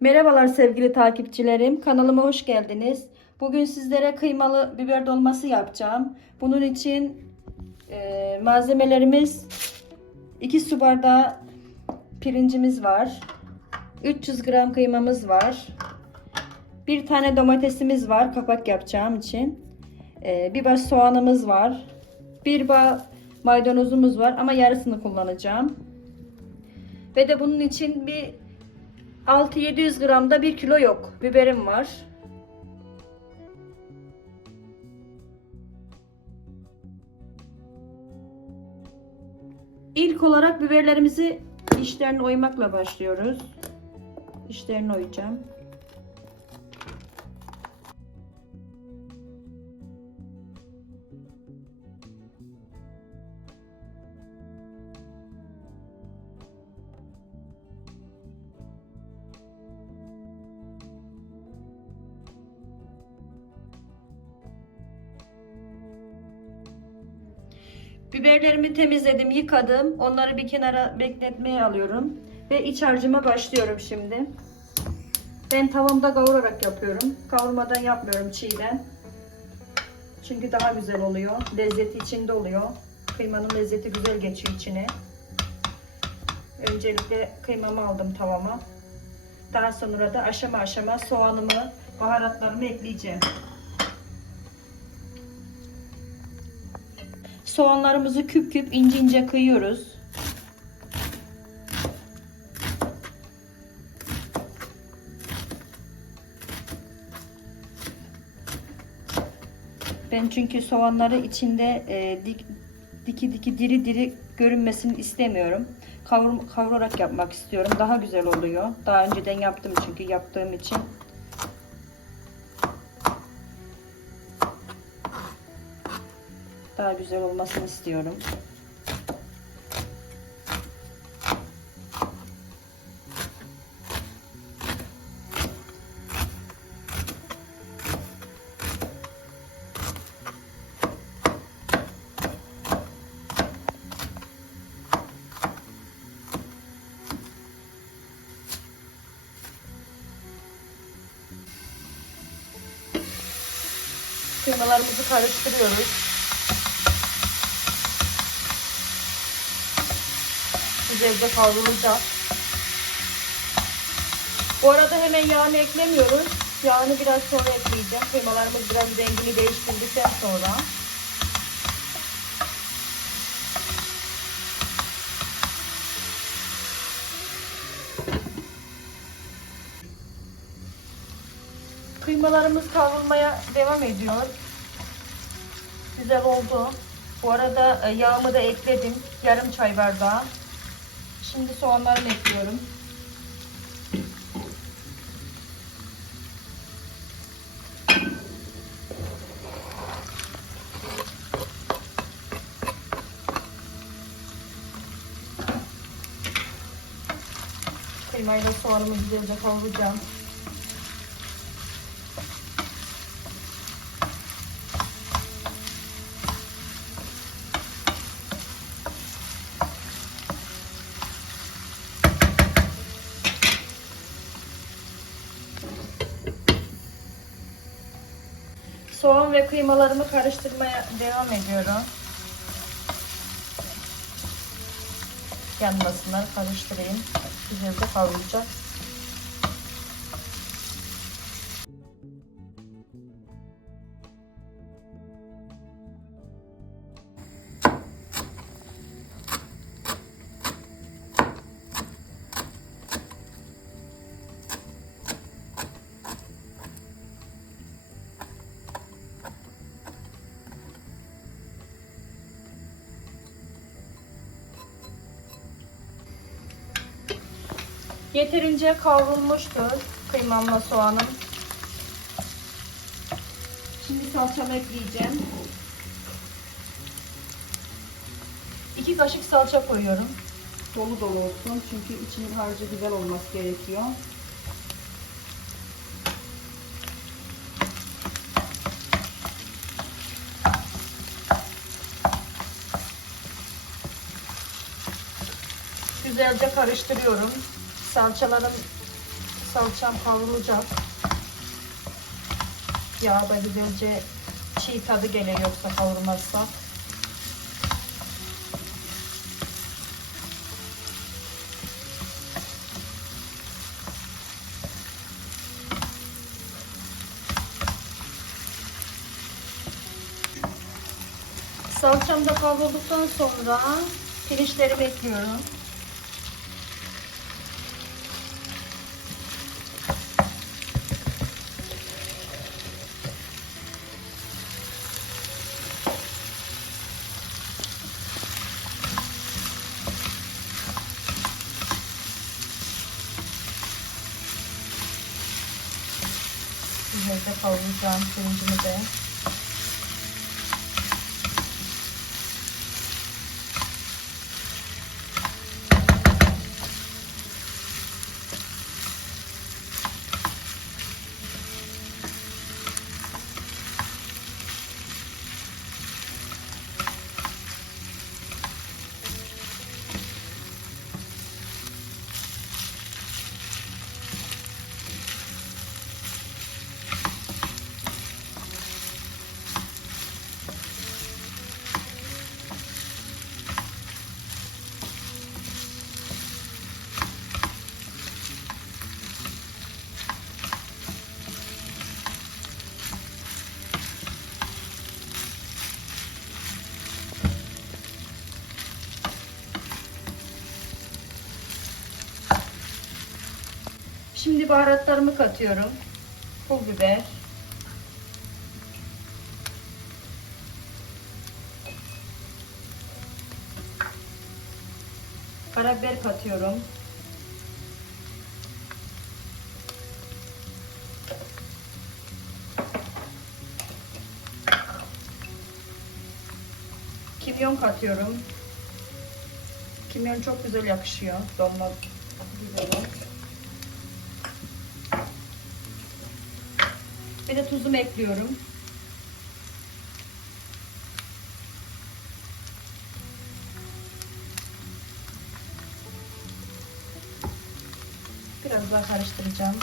Merhabalar sevgili takipçilerim. Kanalıma hoş geldiniz. Bugün sizlere kıymalı biber dolması yapacağım. Bunun için e, malzemelerimiz 2 su bardağı pirincimiz var. 300 gram kıymamız var. Bir tane domatesimiz var kapak yapacağım için. E, bir baş soğanımız var. Bir bağ maydanozumuz var ama yarısını kullanacağım. Ve de bunun için bir 6-700 gramda 1 kilo yok. Biberim var. İlk olarak biberlerimizi içlerini oymakla başlıyoruz. İçlerini oyacağım. Biberlerimi temizledim, yıkadım. Onları bir kenara bekletmeye alıyorum. Ve iç harcıma başlıyorum şimdi. Ben tavamda kavurarak yapıyorum. Kavurmadan yapmıyorum çiğden. Çünkü daha güzel oluyor. Lezzeti içinde oluyor. Kıymanın lezzeti güzel geçiyor içine. Öncelikle kıymamı aldım tavama. Daha sonra da aşama aşama soğanımı, baharatlarımı ekleyeceğim. Soğanlarımızı küp küp ince ince kıyıyoruz. Ben çünkü soğanları içinde e, dik, diki diki diri diri görünmesini istemiyorum. Kavur, kavurarak yapmak istiyorum. Daha güzel oluyor. Daha önceden yaptım çünkü yaptığım için. Daha güzel olmasını istiyorum. Kıymalarımızı karıştırıyoruz. Güzelce kavrulacak. Bu arada hemen yağını eklemiyoruz. Yağını biraz sonra ekleyeceğim. Kıymalarımız biraz rengini değiştirdikten sonra. Kıymalarımız kavrulmaya devam ediyor. Güzel oldu. Bu arada e, yağımı da ekledim. Yarım çay bardağı. Şimdi soğanlarımı ekliyorum. Kıymayla soğanımı güzelce kavuracağım. Soğan ve kıymalarımı karıştırmaya devam ediyorum. Yanmasınlar karıştırayım. Güzelce kavrulacak. Yeterince kavrulmuştur kıymamla soğanım. Şimdi salçamı ekleyeceğim. 2 kaşık salça koyuyorum. Dolu dolu olsun çünkü içinin harcı güzel olması gerekiyor. Güzelce karıştırıyorum. Salçalarım salçam kavrulacak. Yağ da güzelce çiğ tadı geliyor yoksa kavurmazsa. Salçam da kavrulduktan sonra pirinçlerimi ekliyorum. Güzelce kavuracağım pirincimi de. Şimdi baharatlarımı katıyorum. Pul biber. Karabiber katıyorum. Kimyon katıyorum. Kimyon çok güzel yakışıyor dolma biberi. Bir de tuzumu ekliyorum. Biraz daha karıştıracağım.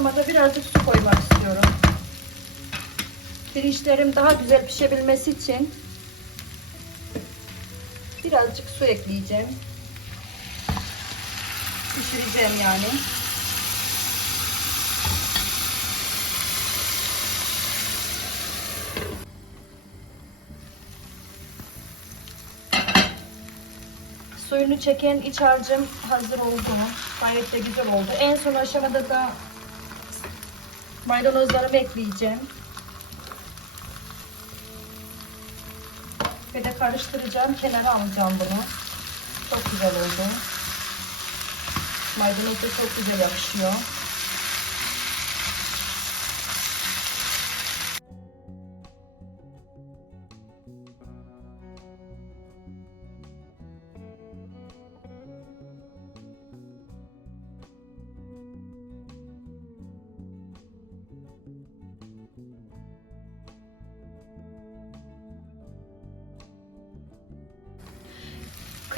Aşamada birazcık su koymak istiyorum. Pirinçlerim daha güzel pişebilmesi için birazcık su ekleyeceğim. Pişireceğim yani. Suyunu çeken iç harcım hazır oldu. Gayet de güzel oldu. En son aşamada da maydanozlarımı ekleyeceğim. Ve de karıştıracağım. Kenara alacağım bunu. Çok güzel oldu. Maydanoz da çok güzel yakışıyor.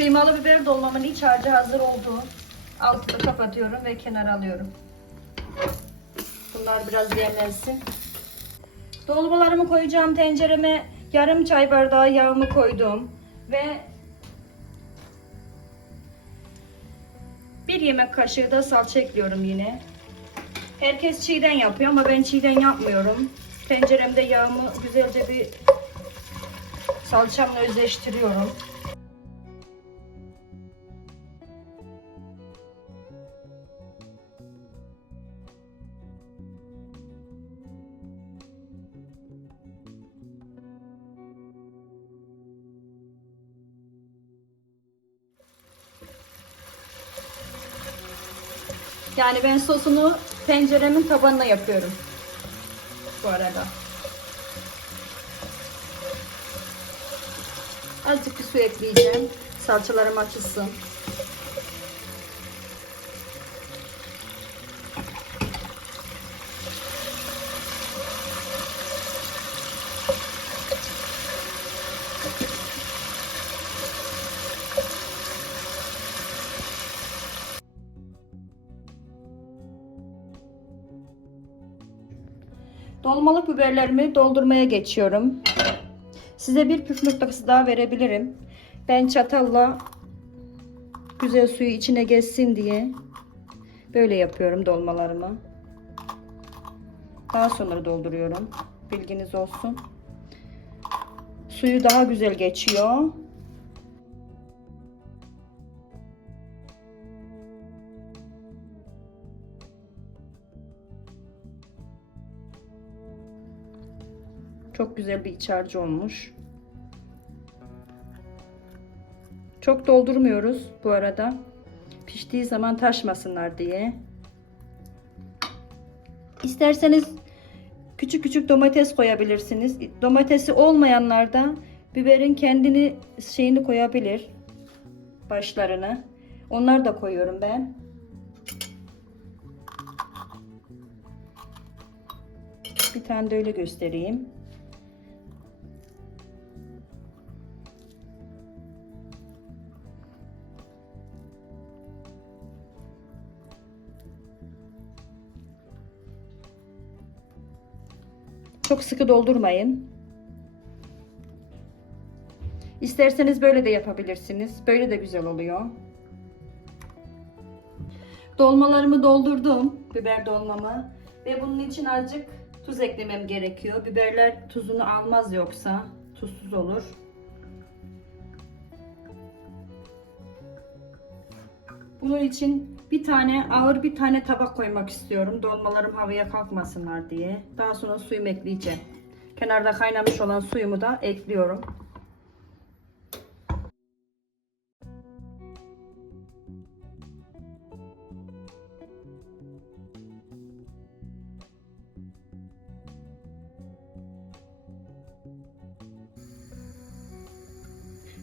Kıymalı biber dolmamın iç harcı hazır oldu. Altını kapatıyorum ve kenara alıyorum. Bunlar biraz demlensin. Dolmalarımı koyacağım tencereme yarım çay bardağı yağımı koydum ve bir yemek kaşığı da salça ekliyorum yine. Herkes çiğden yapıyor ama ben çiğden yapmıyorum. Tenceremde yağımı güzelce bir salçamla özleştiriyorum. Yani ben sosunu penceremin tabanına yapıyorum. Bu arada. Azıcık bir su ekleyeceğim. Salçalarım açılsın. Dolmalık biberlerimi doldurmaya geçiyorum. Size bir püf noktası daha verebilirim. Ben çatalla güzel suyu içine geçsin diye böyle yapıyorum dolmalarımı. Daha sonra dolduruyorum. Bilginiz olsun. Suyu daha güzel geçiyor. Çok güzel bir iç harcı olmuş. Çok doldurmuyoruz bu arada. Piştiği zaman taşmasınlar diye. İsterseniz küçük küçük domates koyabilirsiniz. Domatesi olmayanlar da biberin kendini şeyini koyabilir. Başlarını. Onları da koyuyorum ben. Bir tane de öyle göstereyim. Çok sıkı doldurmayın. İsterseniz böyle de yapabilirsiniz. Böyle de güzel oluyor. Dolmalarımı doldurdum. Biber dolmamı. Ve bunun için azıcık tuz eklemem gerekiyor. Biberler tuzunu almaz yoksa. Tuzsuz olur. Bunun için bir tane ağır bir tane tabak koymak istiyorum. Dolmalarım havaya kalkmasınlar diye. Daha sonra suyumu ekleyeceğim. Kenarda kaynamış olan suyumu da ekliyorum.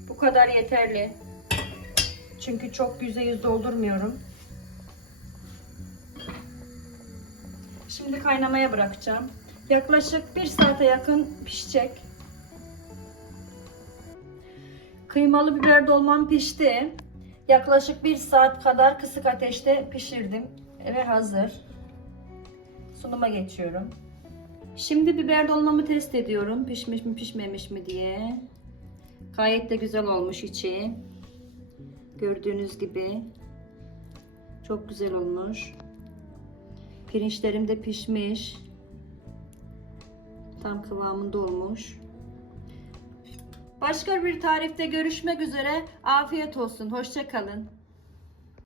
Bu kadar yeterli. Çünkü çok yüzde yüz doldurmuyorum. Şimdi kaynamaya bırakacağım. Yaklaşık bir saate yakın pişecek. Kıymalı biber dolmam pişti. Yaklaşık bir saat kadar kısık ateşte pişirdim ve hazır. Sunuma geçiyorum. Şimdi biber dolmamı test ediyorum. Pişmiş mi pişmemiş mi diye. Gayet de güzel olmuş içi. Gördüğünüz gibi çok güzel olmuş. Pirinçlerim de pişmiş. Tam kıvamında olmuş. Başka bir tarifte görüşmek üzere. Afiyet olsun. Hoşça kalın.